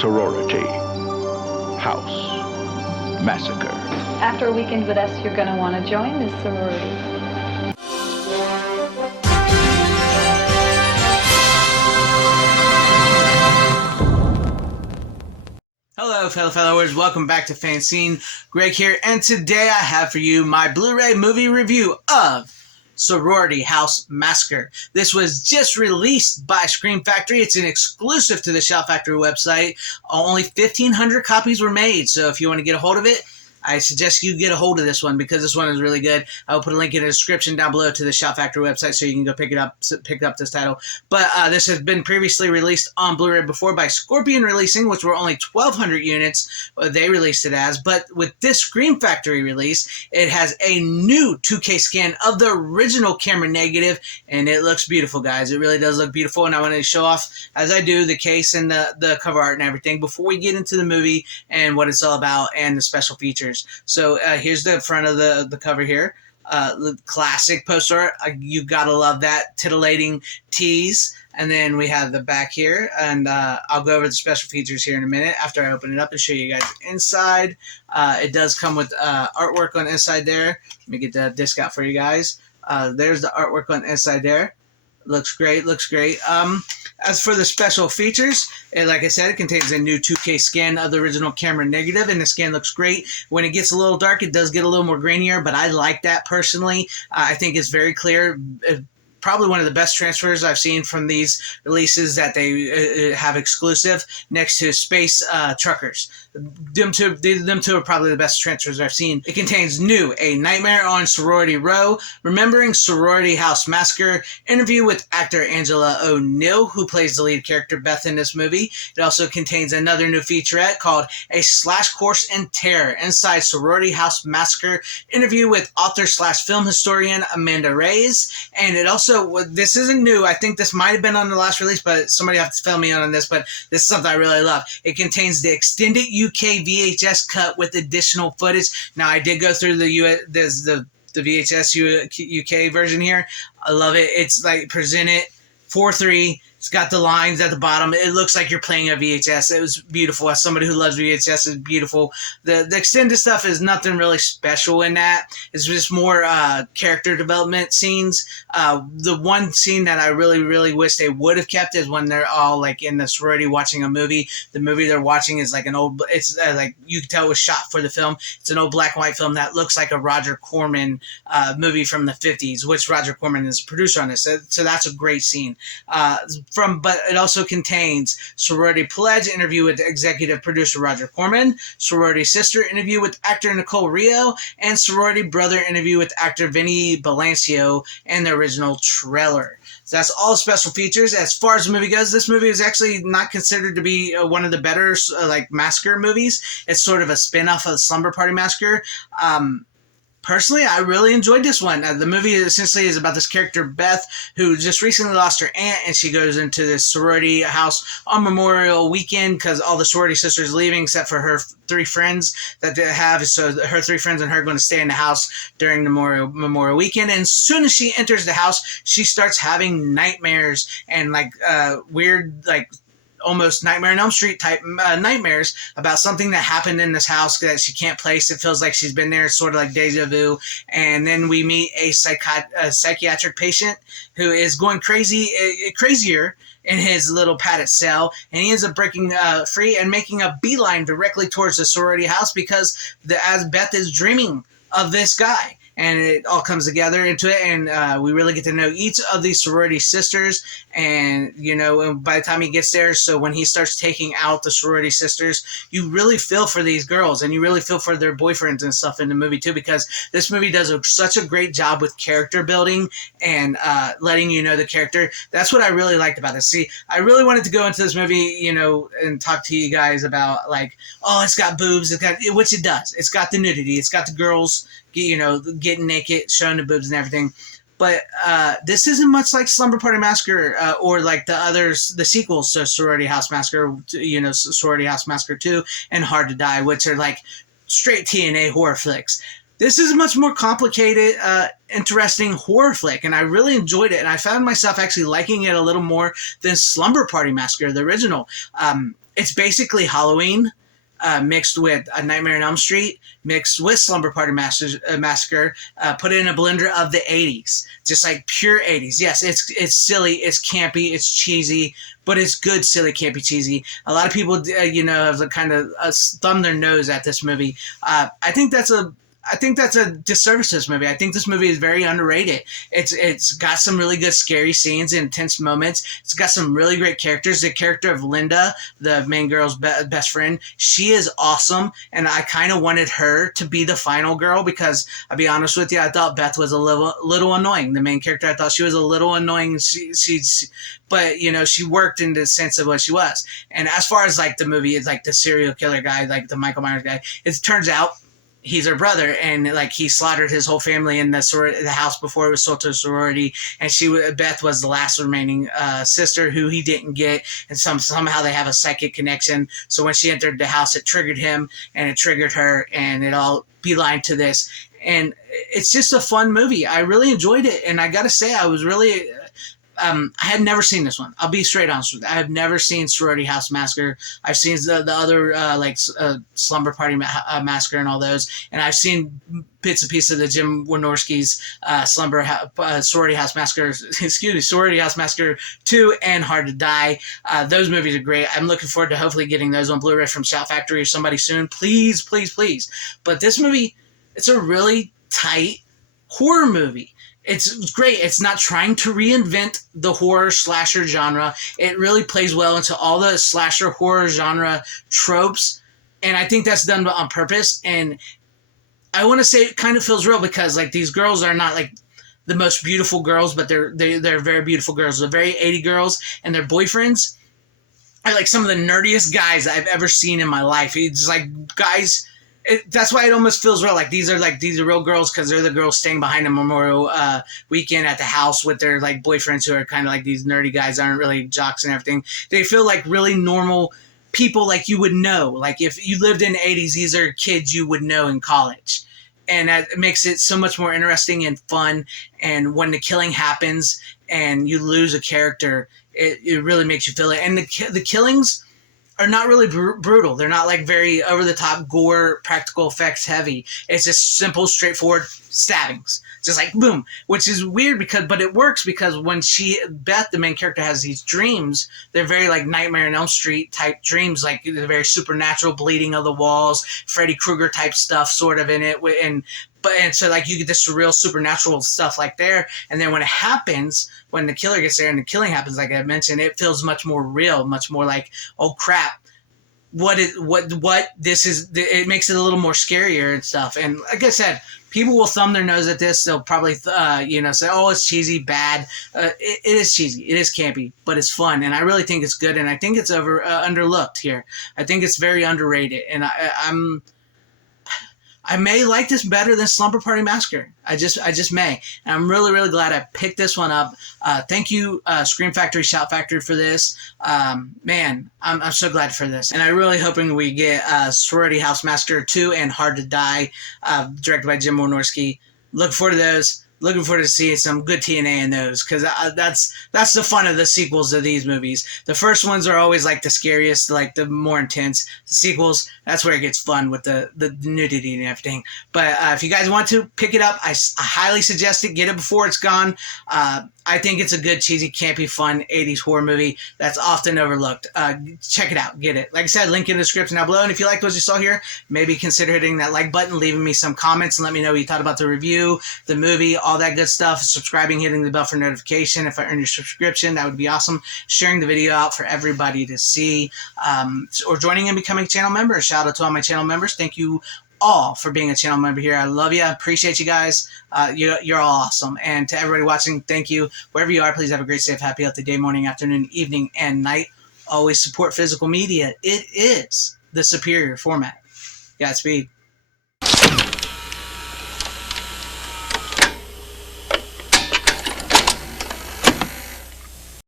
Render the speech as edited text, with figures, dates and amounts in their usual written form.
Sorority. House. Massacre. After a weekend with us, you're going to want to join this sorority. Hello, fellow followers. Welcome back to FanZcene. Greg here, and today I have for you my Blu-ray movie review of Sorority House Massacre. This was just released by Scream Factory. It's an exclusive to the Shout Factory website. Only 1,500 copies were made, so if you want to get a hold of it, I suggest you get a hold of this one because this one is really good. I will put a link in the description down below to the Shout Factory website so you can go pick up this title. But this has been previously released on Blu-ray before by Scorpion Releasing, which were only 1,200 units they released it as. But with this Scream Factory release, it has a new 2K scan of the original camera negative, and it looks beautiful, guys. It really does look beautiful, and I want to show off, as I do, the case and the cover art and everything before we get into the movie and what it's all about and the special features. So here's the front of the cover here. The classic poster art. You gotta love that titillating tease. And then we have the back here, and I'll go over the special features here in a minute after I open it up and show you guys inside. It does come with artwork on the inside there. Let me get the disc out for you guys. There's the artwork on the inside there. Looks great, looks great. As for the special features, like I said, it contains a new 2K scan of the original camera negative, and the scan looks great. When it gets a little dark, it does get a little more grainier, but I like that personally. I think it's very clear. Probably one of the best transfers I've seen from these releases that they have exclusive next to Space Truckers. Them two are probably the best transfers I've seen. It contains new A Nightmare on Sorority Row, Remembering Sorority House Massacre, interview with actor Angela O'Neill, who plays the lead character Beth in this movie. It also contains another new featurette called A Slash Course in Terror, Inside Sorority House Massacre, interview with author/film historian Amanda Reyes, and it also, this isn't new. I think this might have been on the last release, but somebody have to fill me in on this, but this is something I really love. It contains the extended UK VHS cut with additional footage. Now, I did go through the VHS UK version here. I love it. It's like presented 4:3. It's got the lines at the bottom. It looks like you're playing a VHS. It was beautiful. As somebody who loves VHS, it's beautiful. The extended stuff is nothing really special in that. It's just more character development scenes. The one scene that I really, really wish they would have kept is when they're all like in the sorority watching a movie. The movie they're watching is like an old, it's like you can tell it was shot for the film. It's an old black and white film that looks like a Roger Corman movie from the 50s, which Roger Corman is a producer on this. So that's a great scene. But it also contains Sorority Pledge, interview with executive producer Roger Corman, Sorority Sister, interview with actor Nicole Rio, and Sorority Brother, interview with actor Vinny Balancio, and the original trailer. So that's all special features. As far as the movie goes, this movie is actually not considered to be one of the better like Massacre movies. It's sort of a spin-off of Slumber Party Massacre. Personally, I really enjoyed this one. The movie essentially is about this character, Beth, who just recently lost her aunt, and she goes into this sorority house on Memorial Weekend because all the sorority sisters are leaving except for her three friends that they have. So her three friends and her are going to stay in the house during the Memorial Weekend. And as soon as she enters the house, she starts having nightmares and like weird, like almost Nightmare on Elm Street type nightmares about something that happened in this house that she can't place. It feels like she's been there, sort of like deja vu. And then we meet a psychiatric patient who is going crazier in his little padded cell, and he ends up breaking free and making a beeline directly towards the sorority house because as Beth is dreaming of this guy. And it all comes together into it, and we really get to know each of these sorority sisters. And, you know, by the time he gets there, so when he starts taking out the sorority sisters, you really feel for these girls, and you really feel for their boyfriends and stuff in the movie, too, because this movie does such a great job with character building and letting you know the character. That's what I really liked about it. See, I really wanted to go into this movie, you know, and talk to you guys about, like, oh, it's got boobs, which it does. It's got the nudity. It's got the girls, you know, getting naked, showing the boobs and everything. But this isn't much like Slumber Party Massacre or like the others, the sequels to Sorority House Massacre, you know, Sorority House Massacre 2 and Hard to Die, which are like straight TNA horror flicks. This is a much more complicated, interesting horror flick, and I really enjoyed it. And I found myself actually liking it a little more than Slumber Party Massacre, the original. it's basically Halloween mixed with A Nightmare on Elm Street, mixed with Slumber Party Massacre, put it in a blender of the 80s. Just like pure 80s. Yes, it's silly, it's campy, it's cheesy, but it's good, silly, campy, cheesy. A lot of people, have kind of thumb their nose at this movie. I think that's a disservice to this movie. I think this movie is very underrated. It's got some really good scary scenes and intense moments. It's got some really great characters. The character of Linda, the main girl's best friend, she is awesome, and I kind of wanted her to be the final girl because I'll be honest with you, I thought Beth was a little annoying. The main character, I thought she was a little annoying. But she worked in the sense of what she was. And as far as like the movie, it's like the serial killer guy, like the Michael Myers guy. It turns out he's her brother, and like he slaughtered his whole family in the house before it was sold to a sorority. And Beth was the last remaining sister who he didn't get, and somehow they have a psychic connection. So when she entered the house, it triggered him and it triggered her, and it all beelined to this. And it's just a fun movie. I really enjoyed it, and I gotta say, I was really. I had never seen this one. I'll be straight honest with you. I have never seen Sorority House Massacre. I've seen the other Slumber Party Massacre and all those, and I've seen bits and pieces of the Jim Wynorski's Sorority House Massacre. Sorority House Massacre 2 and Hard to Die. Those movies are great. I'm looking forward to hopefully getting those on Blu-ray from Shout Factory or somebody soon. Please, please, please. But this movie, it's a really tight horror movie. It's great. It's not trying to reinvent the horror slasher genre. It really plays well into all the slasher horror genre tropes, and I think that's done on purpose. And I want to say it kind of feels real because like these girls are not like the most beautiful girls, but they're very beautiful girls. They're very 80 girls, and their boyfriends are like some of the nerdiest guys I've ever seen in my life. It's like guys. That's why it almost feels real. Like these are real girls because they're the girls staying behind a Memorial weekend at the house with their like boyfriends who are kind of like these nerdy guys, aren't really jocks and everything. They feel like really normal people, like you would know. Like if you lived in the 80s, these are kids you would know in college. And that makes it so much more interesting and fun. And when the killing happens and you lose a character, it really makes you feel it. And the killings are not really brutal. They're not like very over-the-top gore, practical effects heavy. It's just simple, straightforward stabbings. Just like boom, which is weird but it works because when Beth, the main character, has these dreams, they're very like Nightmare on Elm Street type dreams, like they're very supernatural, bleeding of the walls, Freddy Krueger type stuff sort of in it. And so like you get this surreal supernatural stuff like there, and then when it happens, when the killer gets there and the killing happens, like I mentioned, it feels much more real, much more like, oh crap, what this is. It makes it a little more scarier and stuff. And like I said, people will thumb their nose at this. They'll probably say, oh, it's cheesy, bad. It is cheesy, it is campy, but it's fun, and I really think it's good, and I think it's underlooked here. I think it's very underrated, and I may like this better than Slumber Party Massacre. I just may. And I'm really, really glad I picked this one up. Thank you, Scream Factory, Shout Factory, for this. Man, I'm so glad for this. And I'm really hoping we get Sorority House Massacre 2 and Hard to Die, directed by Jim Wynorski. Look forward to those. Looking forward to seeing some good TNA in those, because that's the fun of the sequels of these movies. The first ones are always like the scariest, like the more intense. The sequels, that's where it gets fun with the nudity and everything. But if you guys want to pick it up, I highly suggest it. Get it before it's gone. I think it's a good, cheesy, campy, fun 80s horror movie that's often overlooked. Check it out. Get it. Like I said, link in the description down below. And if you liked what you saw here, maybe consider hitting that like button, leaving me some comments, and let me know what you thought about the review, the movie, all that good stuff. Subscribing, hitting the bell for notification. If I earn your subscription, that would be awesome. Sharing the video out for everybody to see, or joining and becoming a channel member. Shout out to all my channel members. Thank you all for being a channel member here. I love you. I appreciate you guys. You're all awesome. And to everybody watching, thank you. Wherever you are, please have a great, safe, happy, healthy day, morning, afternoon, evening, and night. Always support physical media. It is the superior format. Godspeed.